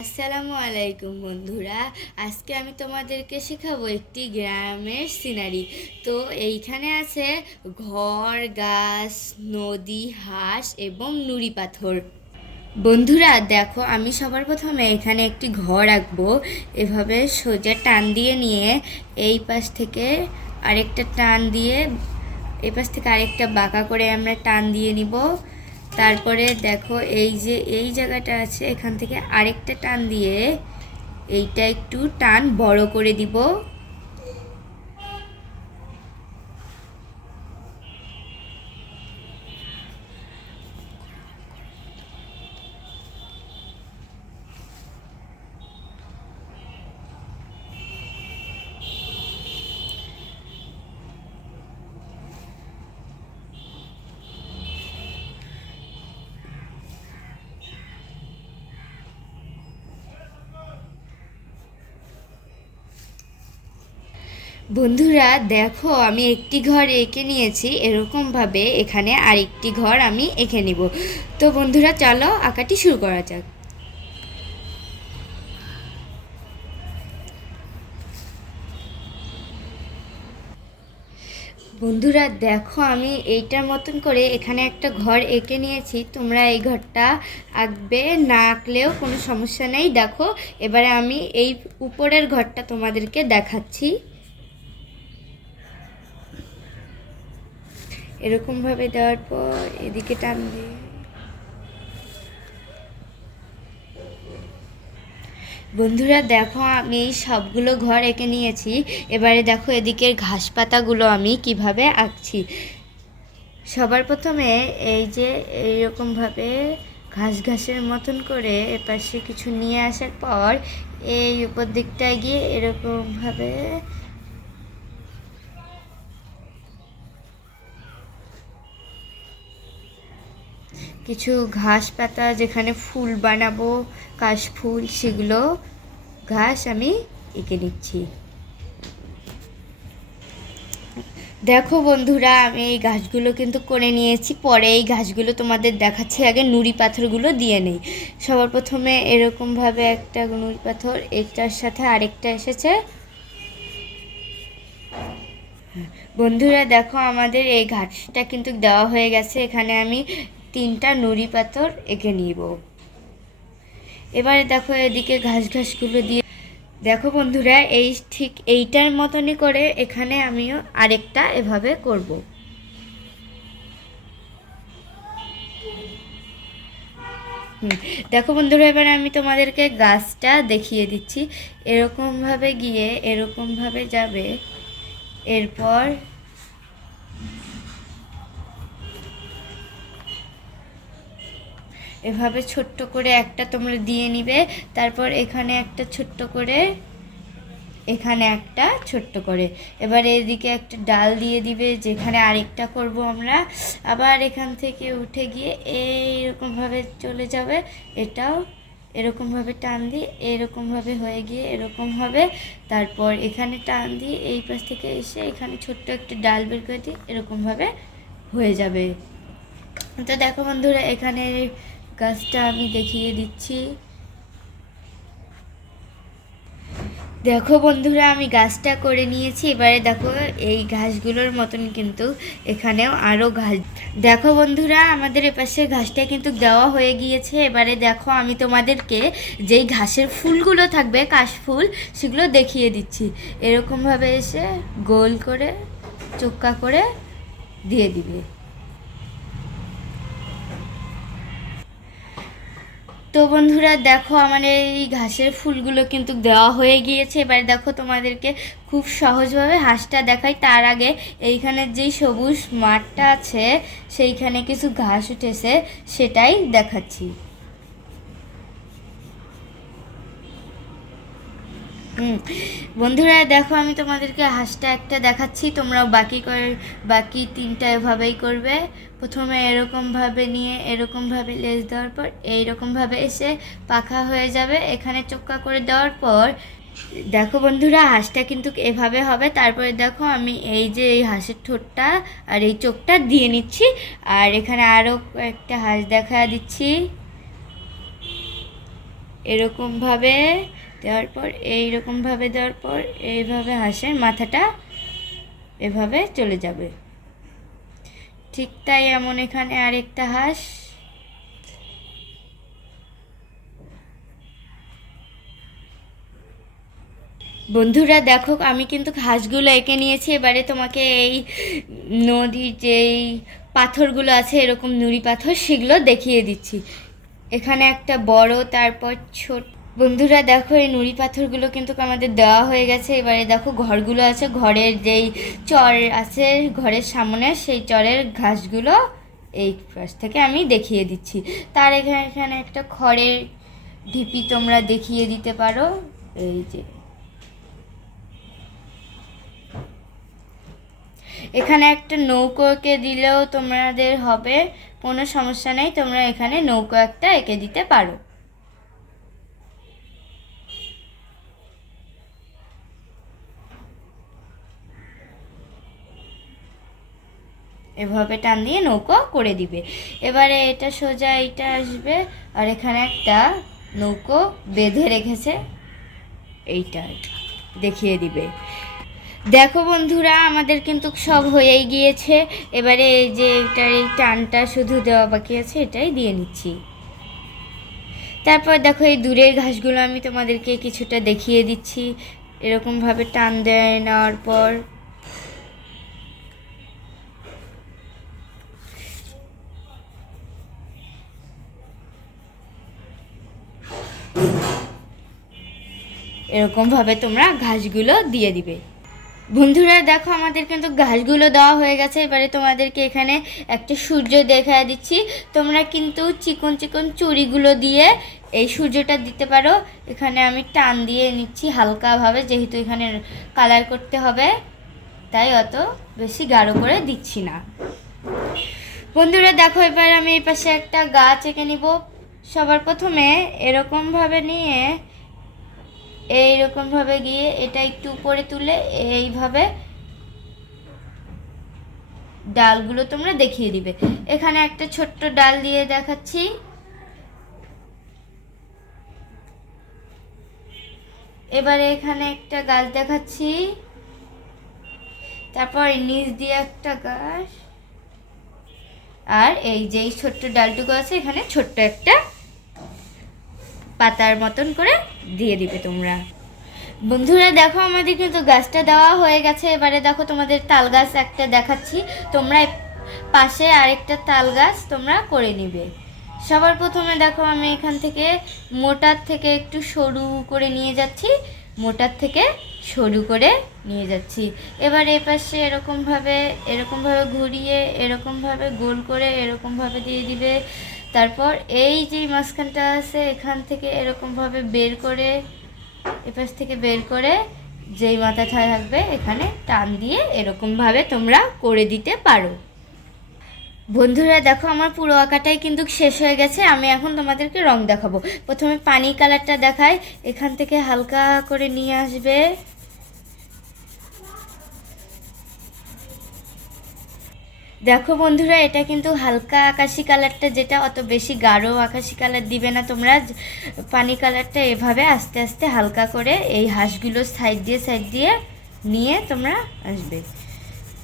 আসসালামু আলাইকুম বন্ধুরা। আজকে আমি তোমাদেরকে শেখাবো একটি গ্রামের সিনারি তো এইখানে আছে ঘর, গাছ, নদী, হাঁস এবং নুড়ি পাথর। বন্ধুরা, দেখো, আমি সবার প্রথমে এখানে একটি ঘর আঁকবো। এভাবে সোজা টান দিয়ে নিয়ে এই পাশ থেকে আরেকটা টান দিয়ে এই পাশ থেকে আরেকটা বাঁকা করে আমরা টান দিয়ে নিব। তারপরে দেখো এই যে এই জায়গাটা আছে, এখান থেকে আরেকটা টান দিয়ে এইটা একটু টান বড় করে দিব। বন্ধুরা, দেখো, আমি একটি ঘর এঁকে নিয়েছি। এরকমভাবে এখানে আরেকটি ঘর আমি এঁকে নিব। তো বন্ধুরা, চলো আঁকাটি শুরু করা যাক। বন্ধুরা, দেখো, আমি এইটার মতন করে এখানে একটা ঘর এঁকে নিয়েছি। তোমরা এই ঘরটা আঁকবে, না আঁকলেও কোনো সমস্যা নেই। দেখো, এবারে আমি এই উপরের ঘরটা তোমাদেরকে দেখাচ্ছি। এরকমভাবে দেওয়ার পর এদিকে টান দিয়ে। বন্ধুরা, দেখো, আমি এই সবগুলো ঘর এঁকে নিয়েছি। এবারে দেখো, এদিকের ঘাস পাতাগুলো আমি কীভাবে আঁকছি। সবার প্রথমে এই যে এইরকমভাবে ঘাস ঘাসের মতন করে এপাশে কিছু নিয়ে আসার পর, এই উপর দিকটায় গিয়ে এরকমভাবে কিছু ঘাস পাতা যেখানে ফুল বানাবো, কাশ ফুল, সেগুলো ঘাস আমি এঁকে নিচ্ছি। দেখো বন্ধুরা, আমি এই ঘাসগুলো কিন্তু করে নিয়েছি। পরে এই ঘাসগুলো তোমাদের দেখাচ্ছি আগে, নুড়ি পাথরগুলো দিয়ে নেই। সবার প্রথমে এরকমভাবে একটা নুড়ি পাথর, একটার সাথে আরেকটা এসেছে। বন্ধুরা, দেখো আমাদের এই ঘাসটা কিন্তু দেওয়া হয়ে গেছে। এখানে আমি তিনটা নুড়ি পাথর এঁকে নিব। এবারে দেখো এদিকে ঘাস ঘাসগুলো দিয়ে, দেখো বন্ধুরা, এই ঠিক এইটার মতনই করে এখানে আমিও আরেকটা এভাবে করব। দেখো বন্ধুরা, এবার আমি তোমাদেরকে গাছটা দেখিয়ে দিচ্ছি। এরকমভাবে গিয়ে এরকমভাবে যাবে, এরপর এভাবে ছোট্ট করে একটা তোমরা দিয়ে নিবে, তারপর এখানে একটা ছোট্ট করে, এখানে একটা ছোট্ট করে। এবার এদিকে একটা ডাল দিয়ে দিবে, যেখানে আরেকটা করব আমরা। আবার এখান থেকে উঠে গিয়ে এইরকমভাবে চলে যাবে, এটাও এরকমভাবে টান দিয়ে এরকমভাবে হয়ে গিয়ে এরকম হবে। তারপর এখানে টান দিয়ে এই পাশ থেকে এসে এখানে ছোট্ট একটা ডাল বের করে দিয়ে এরকমভাবে হয়ে যাবে। তো দেখো বন্ধুরা, এখানে গাছটা আমি দেখিয়ে দিচ্ছি। দেখো বন্ধুরা, আমি গাছটা করে নিয়েছি। এবারে দেখো, এই ঘাসগুলোর মতন কিন্তু এখানেও আরও ঘাস। দেখো বন্ধুরা, আমাদের এপাশে ঘাসটা কিন্তু দেওয়া হয়ে গিয়েছে। এবারে দেখো, আমি তোমাদেরকে যেই ঘাসের ফুলগুলো থাকবে কাশফুল সেগুলো দেখিয়ে দিচ্ছি। এরকমভাবে এসে গোল করে, চোক্কা করে দিয়ে দিবে। তো বন্ধুরা, দেখো আমার এই ঘাসের ফুলগুলো কিন্তু দেওয়া হয়ে গিয়েছে। এবার দেখো তোমাদেরকে খুব সহজভাবে হাঁসটা দেখাই। তার আগে এইখানে যেই সবুজ মাঠটা আছে, সেইখানে কিছু ঘাস উঠেছে, সেটাই দেখাচ্ছি। বন্ধুরা, দেখো, আমি তোমাদেরকে হাঁসটা একটা দেখাচ্ছি। তোমরাও বাকি করে, বাকি তিনটা এভাবেই করবে। প্রথমে এরকমভাবে নিয়ে, এরকমভাবে লেজ দেওয়ার পর এইরকমভাবে এসে পাখা হয়ে যাবে। এখানে চোক্কা করে দেওয়ার পর, দেখো বন্ধুরা, হাঁসটা কিন্তু এভাবে হবে। তারপরে দেখো, আমি এই যে এই হাঁসের ঠোঁটটা আর এই চোখটা দিয়ে নিচ্ছি। আর এখানে আরও একটা হাঁস দেখা দিচ্ছি। এরকমভাবে দেওয়ার পর, এইরকমভাবে দেওয়ার পর, এইভাবে হাঁসের মাথাটা এভাবে চলে যাবে। ঠিক তাই এমন এখানে আরেকটা হাঁস। বন্ধুরা, দেখো, আমি কিন্তু ঘাসগুলো এঁকে নিয়েছি। এবারে তোমাকে এই নদীর যেই পাথরগুলো আছে, এরকম নুড়ি পাথর, সেগুলো দেখিয়ে দিচ্ছি। এখানে একটা বড়, তারপর ছোট বন্ধুরা, দেখো এই নুড়ি পাথরগুলো কিন্তু আমাদের দেওয়া হয়ে গেছে। এবারে দেখো ঘরগুলো আছে, ঘরের যেই চর আছে, ঘরের সামনে সেই চরের ঘাসগুলো এই পাশ থেকে আমি দেখিয়ে দিচ্ছি। তার এখানে এখানে একটা খড়ের ঢিপি তোমরা দেখিয়ে দিতে পারো। এই যে। এখানে একটা নৌকোকে দিলেও তোমাদের হবে, কোনো সমস্যা নেই, তোমরা এখানে নৌকো একটা এঁকে দিতে পারো। এভাবে টান দিয়ে নৌকো করে দিবে। এবারে এটা সোজা এইটা আসবে, আর এখানে একটা নৌকো বেঁধে রেখেছে, এইটা দেখিয়ে দিবে। দেখো বন্ধুরা, আমাদের কিন্তু সব হয়েই গিয়েছে। এবারে এই যে এটার এই টানটা শুধু দেওয়া বাকি আছে, এটাই দিয়ে নিচ্ছি। তারপর দেখো এই দূরের ঘাসগুলো আমি তোমাদেরকে কিছুটা দেখিয়ে দিচ্ছি। এরকমভাবে টান দেয় নেওয়ার পর এরকমভাবে তোমরা ঘাসগুলো দিয়ে দিবে। বন্ধুরা, দেখো আমাদের কিন্তু ঘাসগুলো দেওয়া হয়ে গেছে। এবারে তোমাদেরকে এখানে একটা সূর্য দেখা দিচ্ছি। তোমরা কিন্তু চিকন চিকন চুড়িগুলো দিয়ে এই সূর্যটা দিতে পারো। এখানে আমি টান দিয়ে নিচ্ছি হালকাভাবে, যেহেতু এখানে কালার করতে হবে। তাই অত বেশি গাঢ় করে দিচ্ছি না। বন্ধুরা, দেখো এবার আমি এই পাশে একটা গাছ এঁকে নিব। সবার প্রথমে এরকমভাবে নিয়ে এইরকমভাবে গিয়ে এটা একটু উপরে তুলে এইভাবে ডালগুলো তোমরা দেখিয়ে দিবে। এখানে একটা ছোট্ট ডাল দিয়ে দেখাচ্ছি। এবারে এখানে একটা গাছ দেখাচ্ছি। তারপর নিচ দিয়ে একটা গাছ। আর এই যেই ছোট্ট ডালটুকু আছে, এখানে ছোট্ট একটা পাতার মতন করে দিয়ে দিবে তোমরা। বন্ধুরা, দেখো আমাদের কিন্তু গাছটা দেওয়া হয়ে গেছে। এবারে দেখো তোমাদের তাল গাছ একটা দেখাচ্ছি। তোমরা পাশে আরেকটা তাল গাছ তোমরা করে নিবে। সবার প্রথমে দেখো আমি এখান থেকে মোটার থেকে একটু সরু করে নিয়ে যাচ্ছি। মোটার থেকে সরু করে নিয়ে যাচ্ছি। এবার এ পাশে এরকমভাবে এরকমভাবে ঘুরিয়ে, এরকমভাবে গোল করে, এরকমভাবে দিয়ে দিবে। তারপর এই যে মাঝখানটা আছে, এখান থেকে এরকমভাবে বের করে, এপাশ থেকে বের করে যেই মাথাটা থাকবে, এখানে টান দিয়ে এরকমভাবে তোমরা করে দিতে পারো। বন্ধুরা, দেখো আমার পুরো আঁকাটাই কিন্তু শেষ হয়ে গেছে। আমি এখন তোমাদেরকে রং দেখাবো। প্রথমে পানি কালারটা দেখাই। এখান থেকে হালকা করে নিয়ে আসবে। দেখো বন্ধুরা, এটা কিন্তু হালকা আকাশি কালারটা, যেটা অত বেশি গাঢ় আকাশি কালার দিবে না তোমরা। পানি কালারটা এভাবে আস্তে আস্তে হালকা করে এই হাঁসগুলো সাইড দিয়ে সাইড দিয়ে নিয়ে তোমরা আসবে।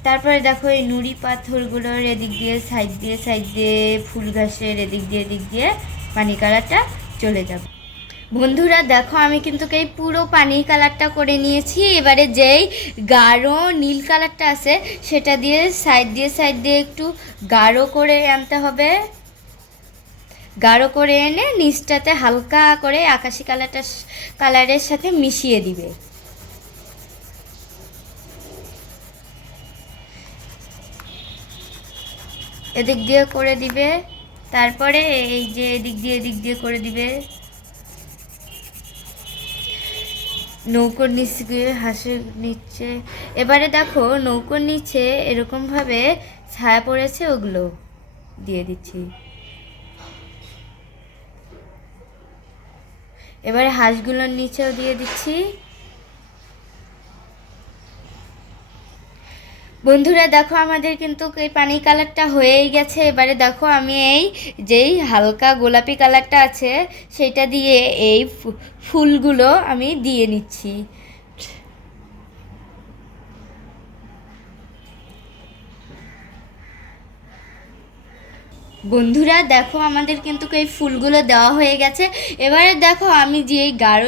তারপরে দেখো এই নুড়ি পাথরগুলোর এদিক দিয়ে, সাইড দিয়ে সাইড দিয়ে, ফুল ঘাসের এদিক দিয়ে এদিক দিয়ে পানি কালারটা চলে যাবে। বন্ধুরা, দেখো আমি কিন্তু এই পুরো পানির কালারটা করে নিয়েছি। এবারে যেই গাঢ় নীল কালারটা আছে, সেটা দিয়ে সাইড দিয়ে সাইড দিয়ে একটু গাঢ় করে আনতে হবে। গাঢ় করে এনে নিচটাতে হালকা করে আকাশি কালারটা কালারের সাথে মিশিয়ে দিবে। এদিক দিয়ে করে দিবে, তারপরে এই যে এদিক দিয়ে এদিক দিয়ে করে দিবে। নৌকোর নিচ গিয়ে হাঁসের নিচে এবারে দেখো, নৌকোর নিচে এরকমভাবে ছায়া পড়েছে ওগুলো। দিয়ে দিচ্ছি। এবারে হাঁসগুলোর নিচেও দিয়ে দিচ্ছি। বন্ধুরা, দেখো আমাদের কিন্তু এই পানি কালারটা হয়েই গেছে। এবারে দেখো আমি এই যেই হালকা গোলাপি কালারটা আছে, সেটা দিয়ে এই ফুলগুলো আমি দিয়ে নিচ্ছি। বন্ধুরা, দেখো আমাদের কিন্তু এই ফুলগুলো দেওয়া হয়ে গেছে। এবারে দেখো আমি যে গাঢ়,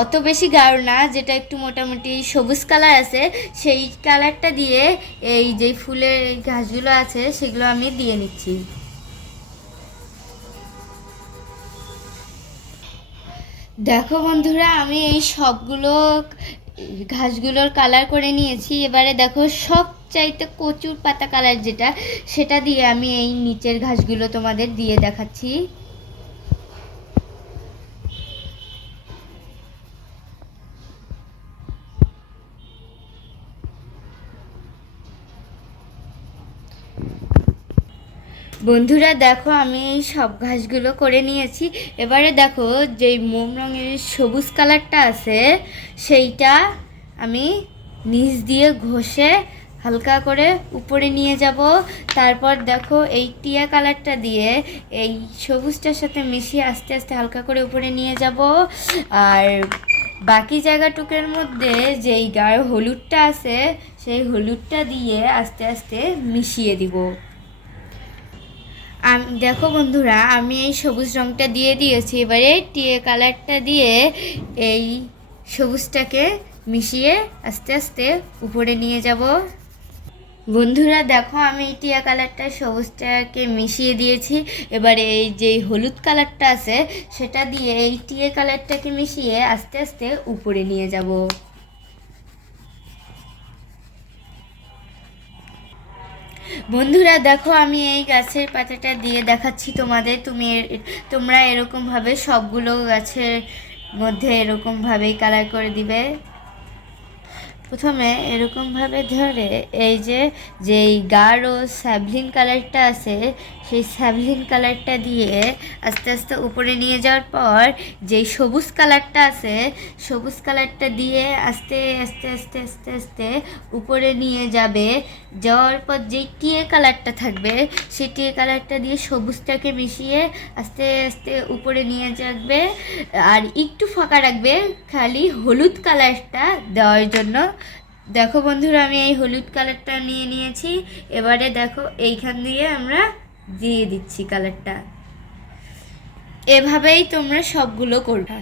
অত বেশি গাঢ় না, যেটা একটু মোটামুটি সবুজ কালার আছে, সেই কালারটা দিয়ে এই যে ফুলের এই ঘাসগুলো আছে, সেগুলো আমি দিয়ে নিচ্ছি। দেখো বন্ধুরা, আমি এই সবগুলো ঘাসগুলোর কালার করে নিয়েছি। এবারে দেখো সব চাইতে কচুর পাতা কালার যেটা, সেটা দিয়ে আমি এই নিচের ঘাসগুলো তোমাদের দিয়ে দেখাচ্ছি। বন্ধুরা দেখো, আমি সব ঘাসগুলো করে নিয়েছি। এবারে দেখো, যেই মোম রঙের সবুজ কালারটা আছে, সেইটা আমি নিচ দিয়ে ঘষে হালকা করে উপরে নিয়ে যাব। তারপর দেখো এই টিয়া কালারটা দিয়ে এই সবুজটার সাথে মিশিয়ে আস্তে আস্তে হালকা করে উপরে নিয়ে যাব। আর বাকি জায়গাটুকের মধ্যে যেই গাঢ় হলুদটা আছে, সেই হলুদটা দিয়ে আস্তে আস্তে মিশিয়ে দিব। আম- দেখো বন্ধুরা, আমি এই সবুজ রঙটা দিয়ে দিয়েছি। এবারে টিয়ে কালারটা দিয়ে এই সবুজটাকে মিশিয়ে আস্তে আস্তে উপরে নিয়ে যাব। বন্ধুরা, দেখো আমি টিয়া কালারটা সবুজটাকে মিশিয়ে দিয়েছি। এবারে এই যে হলুদ কালারটা আছে, সেটা দিয়ে এই টিয়া কালারটাকে মিশিয়ে আস্তে আস্তে উপরে নিয়ে যাব। বন্ধুরা, দেখো আমি এই গাছের পাতাটা দিয়ে দেখাচ্ছি তোমাদের। তুমি তোমরা এরকমভাবে সবগুলো গাছের মধ্যে এরকমভাবেই কালার করে দিবে। প্রথমে এরকমভাবে ধরে এই যে যেই গাঢ় স্যাভলিন কালারটা আছে সেই স্যাভলিন কালারটা দিয়ে আস্তে আস্তে উপরে নিয়ে যাওয়ার পর যেই সবুজ কালারটা আছে, সবুজ কালারটা দিয়ে আস্তে আস্তে আস্তে আস্তে আস্তে উপরে নিয়ে যাবে। যাওয়ার পর যেই টিয়ে কালারটা থাকবে, সেই টিয়ে কালারটা দিয়ে সবুজটাকে মিশিয়ে আস্তে আস্তে উপরে নিয়ে যাবে। আর একটু ফাঁকা রাখবে, খালি হলুদ কালারটা দেওয়ার জন্য। দেখো বন্ধুরা, আমি এই হলুদ কালারটা নিয়ে নিয়েছি। এবারে দেখো, এইখান দিয়ে আমরা দিয়ে দিচ্ছি কালারটা এভাবেই তোমরা সবগুলো করবে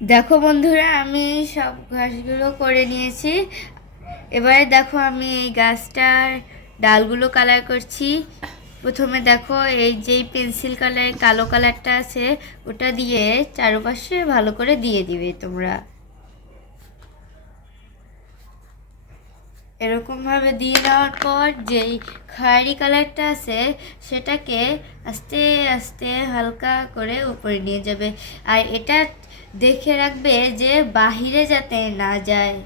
দেখো বন্ধুরা, আমি সব ঘাসগুলো করে নিয়েছি। এবারে দেখো আমি এই গাছটার ডালগুলো কালার করছি। প্রথমে দেখো এই যেই পেন্সিল কালার কালো কালারটা আছে, ওটা দিয়ে চারপাশে ভালো করে দিয়ে দিবে তোমরা। এরকমভাবে দিয়ে দেওয়ার পর যেই খয়েরি কালারটা আছে, সেটাকে আস্তে আস্তে হালকা করে উপরে নিয়ে যাবে। আর এটা দেখে রাখবে যে বাহিরে যাতে না যায়।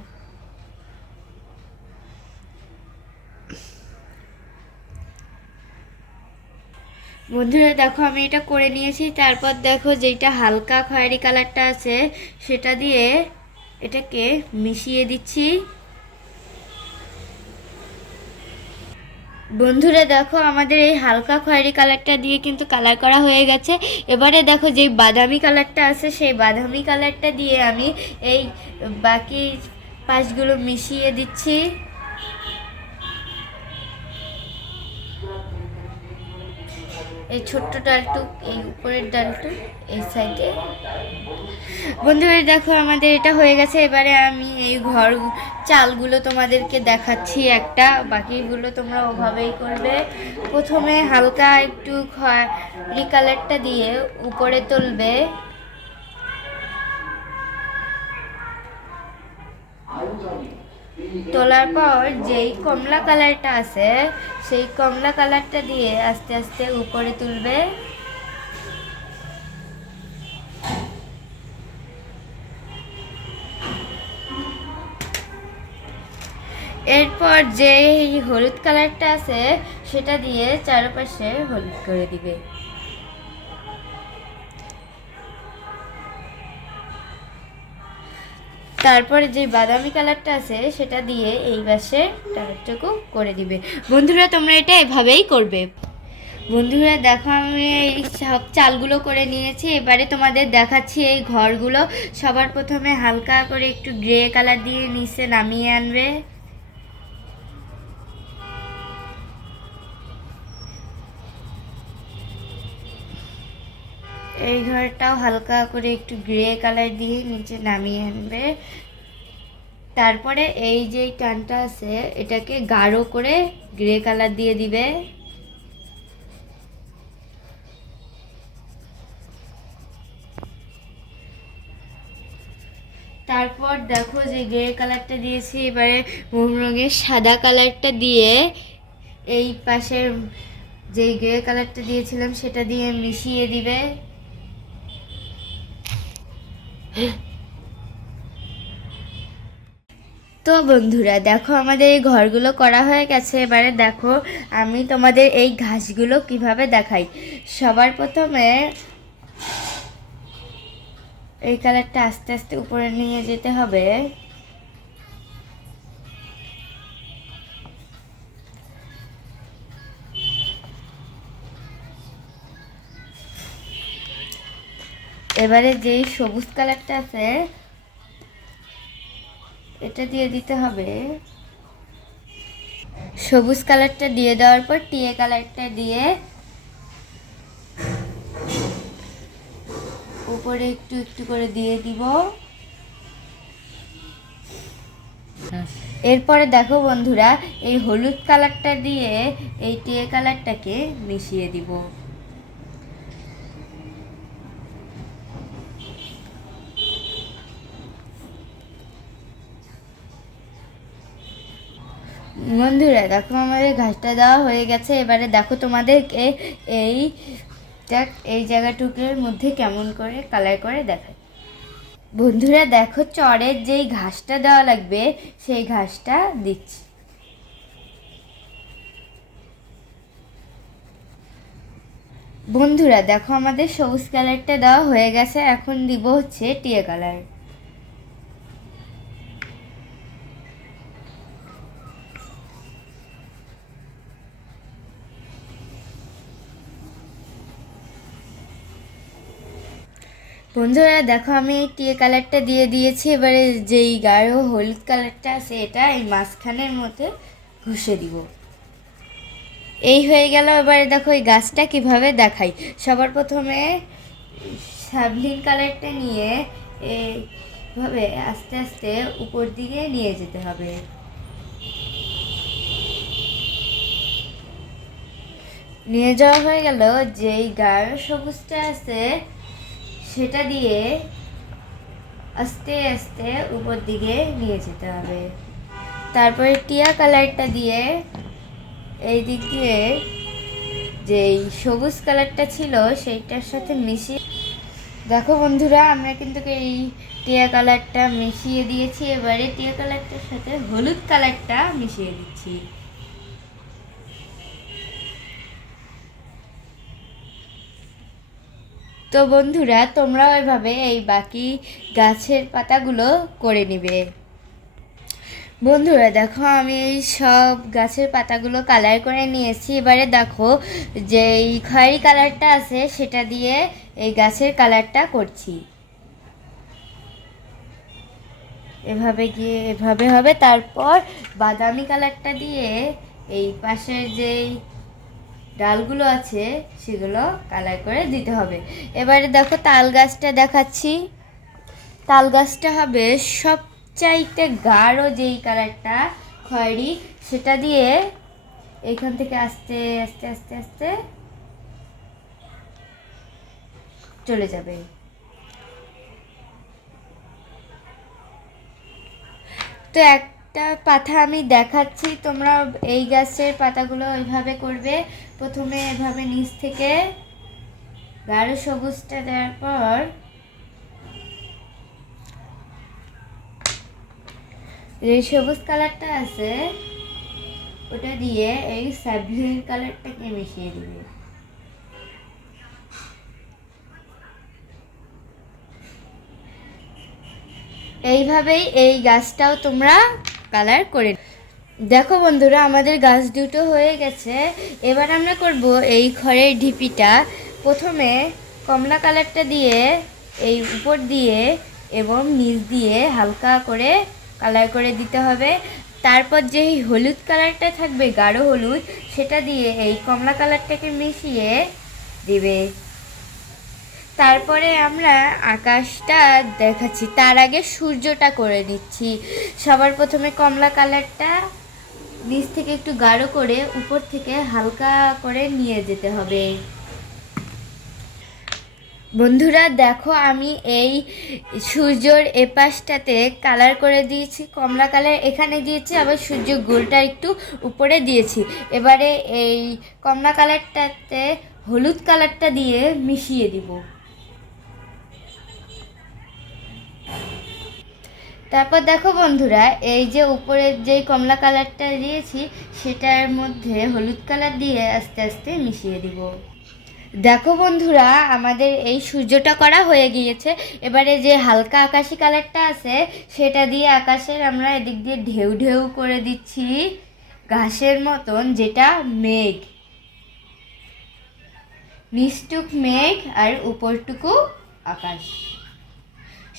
বন্ধুরা, দেখো আমি এটা করে নিয়েছি। তারপর দেখো যেটা হালকা খয়েরি কালারটা আছে, সেটা দিয়ে এটাকে মিশিয়ে দিচ্ছি। বন্ধুরা দেখো, আমাদের এই হালকা খয়েরি কালারটা দিয়ে কিন্তু কালার করা হয়ে গেছে। এবারে দেখো যে বাদামি কালারটা আছে, সেই বাদামি কালারটা দিয়ে আমি এই বাকি পাশগুলো মিশিয়ে দিচ্ছি। এই ছোট্ট ডালটু এই উপরের ডালটু, এই সাইডে বন্ধুরা, দেখো আমাদের এটা হয়ে গেছে। এবারে আমি এই ঘর, চালগুলো তোমাদেরকে দেখাচ্ছি একটা। বাকিগুলো তোমরা ওভাবেই করবে। প্রথমে হালকা একটু খয়েরি কালারটা দিয়ে উপরে তুলবে। তোলার পর যেই কমলা কালারটা আছে, সেই কমলা কালারটা দিয়ে আস্তে আস্তে উপরে তুলবে। এরপর যে হলুদ কালারটা আছে, সেটা দিয়ে চারপাশে হলুদ করে দিবে। তারপরে যে বাদামি কালারটা আছে, সেটা দিয়ে এই পাশে টাকাটুকু করে দিবে। বন্ধুরা, তোমরা এটা এভাবেই করবে। বন্ধুরা, দেখো, আমি এই সব চালগুলো করে নিয়েছি। এবারে তোমাদের দেখাচ্ছি এই ঘরগুলো। সবার প্রথমে হালকা করে একটু গ্রে কালার দিয়ে নিচে নামিয়ে আনবে। এই ঘরটাও হালকা করে একটু গ্রে কালার দিয়ে নিচে নামিয়ে আনবে। তারপরে এই যে টানটা আছে, এটাকে গাঢ় করে গ্রে কালার দিয়ে দিবে। তারপর দেখো যে গ্রে কালারটা দিয়েছি, এবারে মোম রঙের সাদা কালারটা দিয়ে এই পাশের যে গ্রে কালারটা দিয়েছিলাম, সেটা দিয়ে মিশিয়ে দিবে। তো বন্ধুরা, দেখো আমাদের এই ঘরগুলো করা হয়ে গেছে। এবারে দেখো, আমি তোমাদের এই ঘাসগুলো কীভাবে দেখাই। সবার প্রথমে এই কালারটা আস্তে আস্তে উপরে নিয়ে যেতে হবে। এবারে যেই সবুজ কালারটা আছে, এটা দিয়ে দিতে হবে। সবুজ কালারটা দিয়ে দেওয়ার পর টিয়ে কালারটা দিয়ে উপরে একটু একটু করে দিয়ে দিব। এরপরে দেখো বন্ধুরা, এই হলুদ কালারটা দিয়ে এই টিয়ে কালারটাকে মিশিয়ে দিব। বন্ধুরা, দেখো আমাদের ঘাসটা দেওয়া হয়ে গেছে। এবারে দেখো তোমাদেরকে এই টা- এই জায়গাটুকুর মধ্যে কেমন করে কালার করে দেখায় বন্ধুরা, দেখো চরের যেই ঘাসটা দেওয়া লাগবে, সেই ঘাসটা দিচ্ছি। বন্ধুরা, দেখো আমাদের সবুজ কালারটা দেওয়া হয়ে গেছে। এখন দিব হচ্ছে টিয়া কালার বন্ধুরা, দেখো আমি এই টিয়ে কালারটা দিয়ে দিয়েছি। এবারে যেই গাঢ় হলুদ কালারটা আছে, এটা এই মাঝখানের মধ্যে ঘষে দিব। এই হয়ে গেল, এবারে দেখো এই গাছটা কীভাবে দেখাই। সবার প্রথমে সাবলিন কালারটা নিয়ে এইভাবে আস্তে আস্তে উপর দিকে নিয়ে যেতে হবে। নিয়ে যাওয়া হয়ে গেল, যেই গাঢ় সবুজটা আছে সেটা দিয়ে আস্তে আস্তে উপর দিকে নিয়ে যেতে হবে। তারপরে টিয়া কালারটা দিয়ে এই দিক দিয়ে যেই সবুজ কালারটা ছিল সেইটার সাথে মিশিয়ে দেখো বন্ধুরা, আমরা কিন্তু এই টিয়া কালারটা মিশিয়ে দিয়েছি। এবারে টিয়া কালারটার সাথে হলুদ কালারটা মিশিয়ে দিচ্ছি। তো বন্ধুরা তোমরাও এভাবে এই বাকি গাছের পাতাগুলো করে নিবে। বন্ধুরা, দেখো, আমি এই সব গাছের পাতাগুলো কালার করে নিয়েছি। এবারে দেখো, যে এই খয়েরি কালারটা আছে, সেটা দিয়ে এই গাছের কালারটা করছি। এভাবে গিয়ে এভাবে হবে। তারপর বাদামি কালারটা দিয়ে এই পাশের যেই ডালগুলো আছে, সেগুলো কালার করে দিতে হবে। এবারে দেখো তাল গাছটা দেখাচ্ছি। তাল গাছটা হবে সবচাইতে গাঢ় যেই কালারটা খয়েরি, সেটা দিয়ে এখান থেকে আস্তে আস্তে আস্তে আস্তে চলে যাবে। তো একটা পাতা আমি দেখাচ্ছি। তোমরা এই গাছের পাতাগুলো ওইভাবে করবে। প্রথমে এভাবে নিচ থেকে গাঢ় সবুজটা দেওয়ার পর এই সবুজ কালারটা আছে, ওটা দিয়ে এই স্যাভলিন কালারটাকে মিশিয়ে দিবে। এইভাবেই এই গাছটাও তোমরা কালার করে দেখো বন্ধুরা, আমাদের গাছ দুটো হয়ে গেছে। এবার আমরা করব এই খড়ের ঢিপিটা। প্রথমে কমলা কালারটা দিয়ে এই উপর দিয়ে এবং নিচ দিয়ে হালকা করে কালার করে দিতে হবে। তারপর যে হলুদ কালারটা থাকবে, গাঢ় হলুদ, সেটা দিয়ে এই কমলা কালারটাকে মিশিয়ে দিবে। তারপরে আমরা আকাশটা দেখাচ্ছি। তার আগে সূর্যটা করে নিচ্ছি। সবার প্রথমে কমলা কালারটা নিচ থেকে একটু গাঢ় করে উপর থেকে হালকা করে নিয়ে যেতে হবে। বন্ধুরা, দেখো আমি এই সূর্যর এপাশটাতে কালার করে দিয়েছি, কমলা কালার এখানে দিয়েছি, আবার সূর্য গোলটা একটু উপরে দিয়েছি। এবারে এই কমলা কালারটাতে হলুদ কালারটা দিয়ে মিশিয়ে দিব। তারপর দেখো বন্ধুরা, এই যে উপরের যে কমলা কালারটা দিয়েছি, সেটার মধ্যে হলুদ কালার দিয়ে আস্তে আস্তে মিশিয়ে দিব। দেখো বন্ধুরা, আমাদের এই সূর্যটা করা হয়ে গিয়েছে। এবারে যে হালকা আকাশি কালারটা আছে, সেটা দিয়ে আকাশের আমরা এদিক দিয়ে ঢেউ ঢেউ করে দিচ্ছি ঘাসের মতন, যেটা মেঘ। নিচটুক মেঘ আর উপরটুকু আকাশ।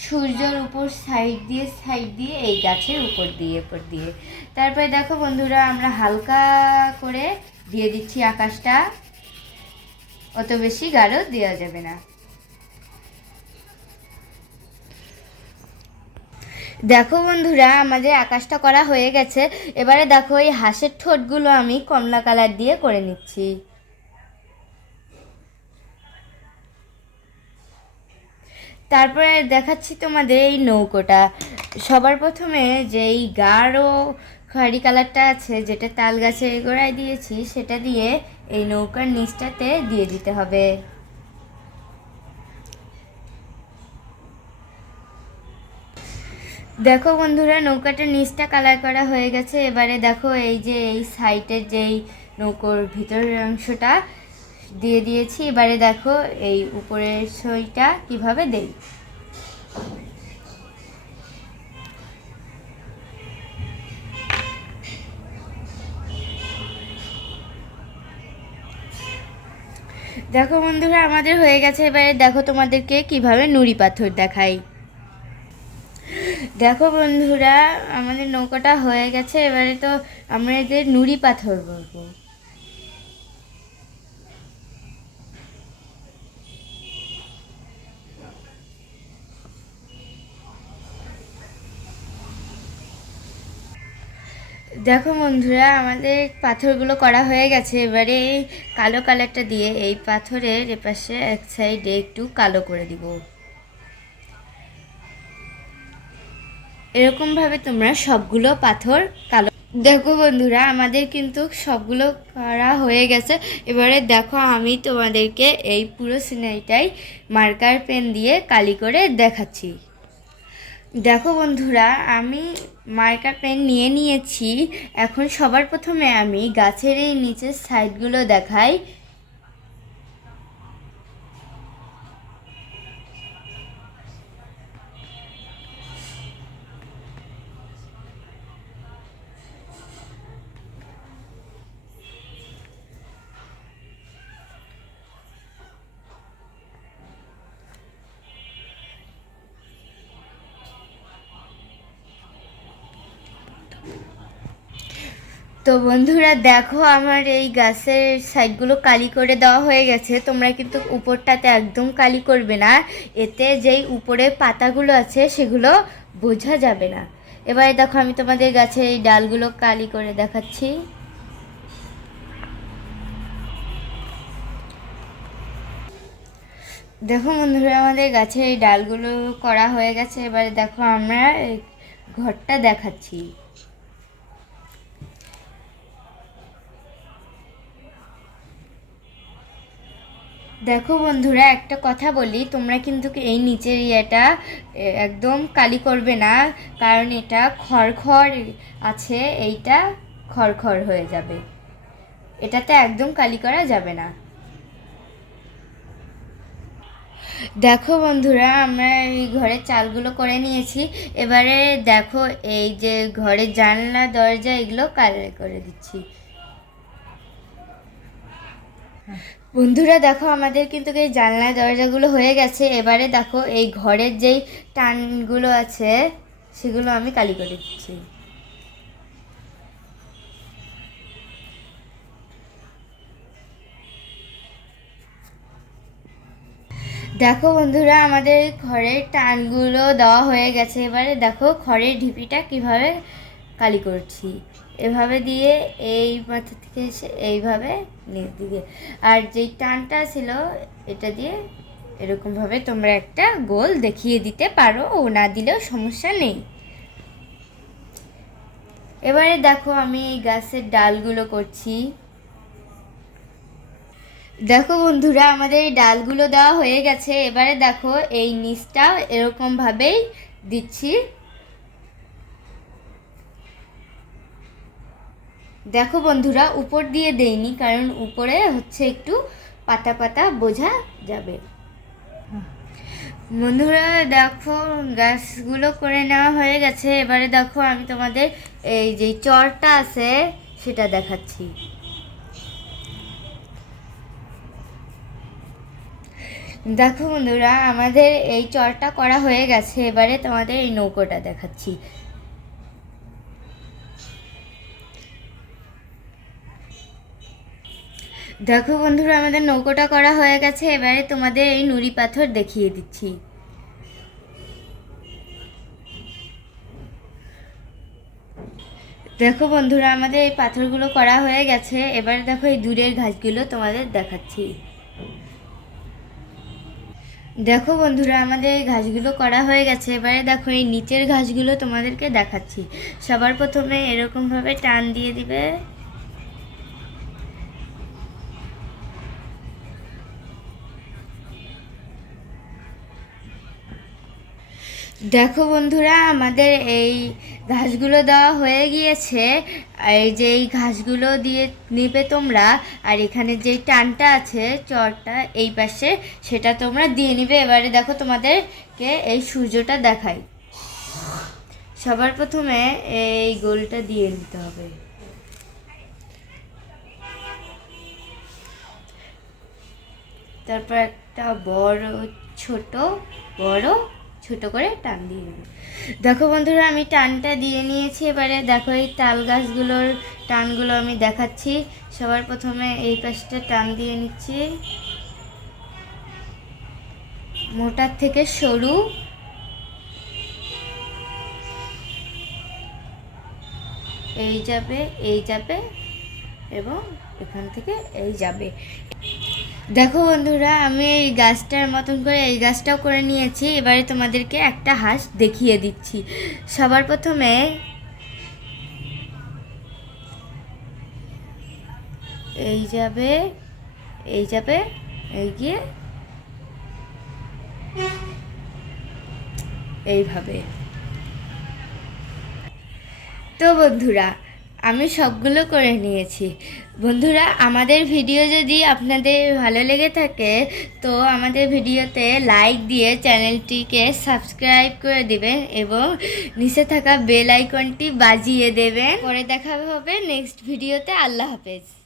সূর্যের উপর সাইড দিয়ে সাইড দিয়ে, এই গাছের উপর দিয়ে উপর দিয়ে। তারপরে দেখো বন্ধুরা, আমরা হালকা করে দিয়ে দিচ্ছি আকাশটা। অত বেশি গাঢ় দেওয়া যাবে না। দেখো বন্ধুরা, আমাদের আকাশটা করা হয়ে গেছে। এবারে দেখো এই হাঁসের ঠোঁটগুলো আমি কমলা কালার দিয়ে করে নিচ্ছি। তারপরে দেখাচ্ছি তোমাদের এই নৌকোটা। সবার প্রথমে যে এই গাঢ় খয়েরি কালারটা আছে, যেটা তাল গাছের গোড়ায় দিয়েছি, সেটা দিয়ে এই নৌকার নিচটাতে দিয়ে দিতে হবে। দেখো বন্ধুরা, নৌকাটার নিচটা কালার করা হয়ে গেছে। এবারে দেখো এই যে এই সাইডের যেই নৌকোর ভিতরের অংশটা দিয়ে দিয়েছি। এবারে দেখো এই উপরের সইটা কীভাবে দেই। দেখো বন্ধুরা, আমাদের হয়ে গেছে। এবারে দেখো তোমাদেরকে কীভাবে নুড়ি পাথর দেখাই। দেখো বন্ধুরা, আমাদের নৌকাটা হয়ে গেছে। এবারে তো আমরা এদের নুড়ি পাথর বলব। দেখো বন্ধুরা, আমাদের পাথরগুলো করা হয়ে গেছে। এবারে এই কালো কালারটা দিয়ে এই পাথরের এপাশে এক সাইডে একটু কালো করে দিব। এরকমভাবে তোমরা সবগুলো পাথর কালো দেখো বন্ধুরা, আমাদের কিন্তু সবগুলো করা হয়ে গেছে। এবারে দেখো, আমি তোমাদেরকে এই পুরো সিনারিটাই মার্কার পেন দিয়ে কালি করে দেখাচ্ছি। দেখো বন্ধুরা, আমি মার্কার পেন নিয়ে নিয়েছি। এখন সবার প্রথমে আমি গাছের এই নিচের সাইডগুলো দেখাই। তো বন্ধুরা, দেখো আমার এই গাছের সাইডগুলো কালি করে দেওয়া হয়ে গেছে। তোমরা কিন্তু উপরটাতে একদম কালি করবে না। এতে যেই উপরে পাতাগুলো আছে, সেগুলো বোঝা যাবে না। এবারে দেখো, আমি তোমাদের গাছের এই ডালগুলো কালি করে দেখাচ্ছি। দেখো বন্ধুরা, আমাদের গাছের এই ডালগুলো করা হয়ে গেছে। এবারে দেখো, আমরা ঘরটা দেখাচ্ছি। দেখো বন্ধুরা, একটা কথা বলি, তোমরা কিন্তু এই নিচের ইয়েটা একদম কালি করবে না, কারণ এটা খড়খড় আছে, এইটা খড়খড় হয়ে যাবে। এটাতে একদম কালি করা যাবে না। দেখো বন্ধুরা, আমরা এই ঘরের চালগুলো করে নিয়েছি, এবারে দেখো এই যে ঘরের জানলা, দরজা, এগুলো কালার করে দিচ্ছি। বন্ধুরা, দেখো আমাদের কিন্তু এই জানলা দরজাগুলো হয়ে গেছে। এবারে দেখো এই ঘরের যেই টানগুলো আছে, সেগুলো আমি কালি করে দিচ্ছি। দেখো বন্ধুরা, আমাদের খড়ের টানগুলো দেওয়া হয়ে গেছে। এবারে দেখো খড়ের ঢিপিটা কীভাবে কালি করছি। এভাবে দিয়ে এই মাথা থেকে এসে এইভাবে নিচ দিকে আর যেই টানটা ছিল, এটা দিয়ে এরকমভাবে তোমরা একটা গোল দেখিয়ে দিতে পারো, ও না দিলেও সমস্যা নেই। এবারে দেখো আমি এই গাছের ডালগুলো করছি। দেখো বন্ধুরা, আমাদের এই ডালগুলো দেওয়া হয়ে গেছে। এবারে দেখো এই নিচটা এরকমভাবেই দিচ্ছি। দেখো বন্ধুরা, উপর দিয়ে দেইনি, কারণ উপরে হচ্ছে একটু পাতা পাতা বোঝা যাবে। বন্ধুরা, দেখো গাছগুলো করে নেওয়া হয়ে গেছে। এবারে দেখো, আমি তোমাদের এই যে চরটা আছে, সেটা দেখাচ্ছি। দেখো বন্ধুরা, আমাদের এই চরটা করা হয়ে গেছে। এবারে তোমাদের এই নৌকোটা দেখাচ্ছি। দেখো বন্ধুরা, আমাদের নৌকোটা করা হয়ে গেছে। এবারে তোমাদের এই নুড়ি পাথর দেখিয়ে দিচ্ছি। দেখো বন্ধুরা, আমাদের এই পাথরগুলো করা হয়ে গেছে। এবারে দেখো এই দূরের ঘাসগুলো তোমাদের দেখাচ্ছি। দেখো বন্ধুরা, আমাদের এই ঘাসগুলো করা হয়ে গেছে। এবারে দেখো এই নিচের ঘাসগুলো তোমাদেরকে দেখাচ্ছি। সবার প্রথমে এরকমভাবে টান দিয়ে দিবে। দেখো বন্ধুরা, আমাদের এই ঘাসগুলো দেওয়া হয়ে গিয়েছে। এই যে এই ঘাসগুলো দিয়ে নেবে তোমরা, আর এখানে যে টানটা আছে, চরটা এই পাশে, সেটা তোমরা দিয়ে নিবে। এবারে দেখো তোমাদেরকে এই সূর্যটা দেখাই। সবার প্রথমে এই গোলটা দিয়ে নিতে হবে। তারপর একটা বড়, ছোট, বড় ছোট করে টান দিয়ে নেব। দেখো বন্ধুরা, আমি টানটা দিয়ে নিয়েছি। এবারে দেখো এই তাল গাছগুলোর টানগুলো আমি দেখাচ্ছি। সবার প্রথমে এই পাশটা টান দিয়ে নিচ্ছি। মোটার থেকে সরু। এই যাবে এই যাবে এবং এখান থেকে এই যাবে। দেখো বন্ধুরা, আমি এই গাছটার মতন করে এই গাছটাও করে নিয়েছি। এবারে তোমাদেরকে একটা হাঁস দেখিয়ে দিচ্ছি। সবার প্রথমে এই যাবে এই যাবে, এই গিয়ে এইভাবে। তো বন্ধুরা আমি সবগুলো করে নিয়েছি। বন্ধুরা, আমাদের ভিডিও যদি আপনাদের ভালো লেগে থাকে, তো আমাদের ভিডিওতে লাইক দিয়ে চ্যানেলটিকে সাবস্ক্রাইব করে দেবেন এবং নিচে থাকা বেল আইকনটি বাজিয়ে দেবেন। পরে দেখা হবে নেক্সট ভিডিওতে আল্লাহ হাফেজ।